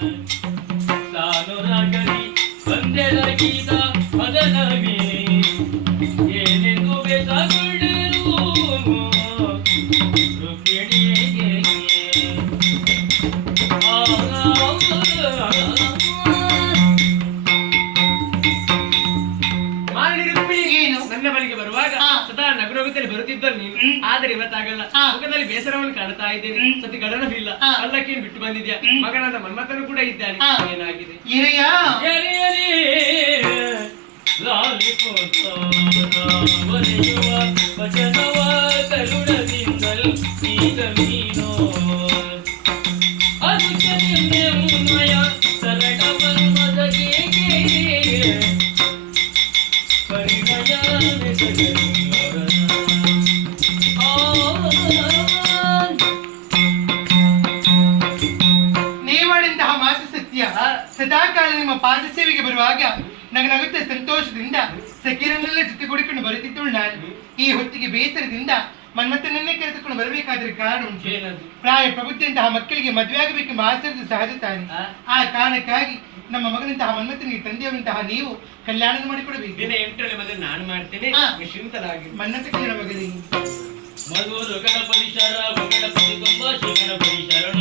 ನಾನು ರಾಗಲಿ ಬಂದೆರ ಗೀತ ಮದನವೇ ಏನೆಂದು ಬೇಸಗೊಂಡರು ರುಕ್ಮಿಣಿಗೆ ನನ್ನ ಬಳಿಗೆ ಬರುವಾಗ ಸದಾ ನಗರೋಗದಲ್ಲಿ ಬರುತ್ತಿದ್ದರು ನೀನು. ಆದರೆ ಇವತ್ತಾಗಲ್ಲ, ಮುಖದಲ್ಲಿ ಬೇಸರವನ್ನು ಕಾಣ್ತಾ ಇದ್ದೇನೆ. ಸತಿ ಗಡನವಿಲ್ಲ, ಅಲ್ಲಕ್ಕೇನು ಬಿಟ್ಟು ಬಂದಿದ್ಯಾ? ಮಗನಾದ ಮನ್ಮಥನು ಕೂಡ ಇದ್ದಾನೆ. ಏನಾಗಿದೆ? ವಚನವ ತರುಣದಿಂದಲ್ ಈಗ ನೀನೋ ಅದಕ್ಕೆ ನಿನ್ನೆ ಮುನ್ಮಯ ಸರಳ ಮನ್ಮದಗೆ ನೀವಾಡಿದಂತಹ ಮಾತು ಸತ್ಯ. ಸದಾಕಾಲ ನಿಮ್ಮ ಪಾದ ಸೇವೆಗೆ ಬರುವಾಗ ನಗನಗುತ್ತೆ ಸಂತೋಷದಿಂದ ಸಖೀರನ್ನೆಲ್ಲ ಜೊತೆಗೂಡಿಕೊಂಡು ಬರುತ್ತಿದ್ದಳು ನಾನು. ಈ ಹೊತ್ತಿಗೆ ಬೇಸರದಿಂದ ಮನ್ಮಥನನ್ನೇ ಕರೆದುಕೊಂಡು ಬರಬೇಕಾದ್ರೆ ಕಾರಣ ಉಂಟು. ಪ್ರಾಯ ಪ್ರಬುದ್ಧಂತಹ ಮಕ್ಕಳಿಗೆ ಮದುವೆ ಆಗಬೇಕೆಂಬ ಆಸೆದು ಸಹಜ ತಾನೆ. ಆ ಕಾರಣಕ್ಕಾಗಿ ನಮ್ಮ ಮಗನಂತಹ ಮನ್ಮಥನಿಗೆ ತಂದೆಯವರಂತಹ ನೀವು ಕಲ್ಯಾಣ ಮಾಡಿಕೊಡಬೇಕು. ದಿನ 8ರಲ್ಲಿ ಮದುವೆ ನಾನು ಮಾಡ್ತೇನೆ. ಶ್ರೀಮಂತರಾಗಿ ಮನ್ಮಥನ ಮಗನಿಗೆ ಮಧುರು ಗಣಪತಿ ಶರ ಗಣಪತಿ ತುಂಬ ಶ್ರೀ ಗಣಪತಿ ಶರಣ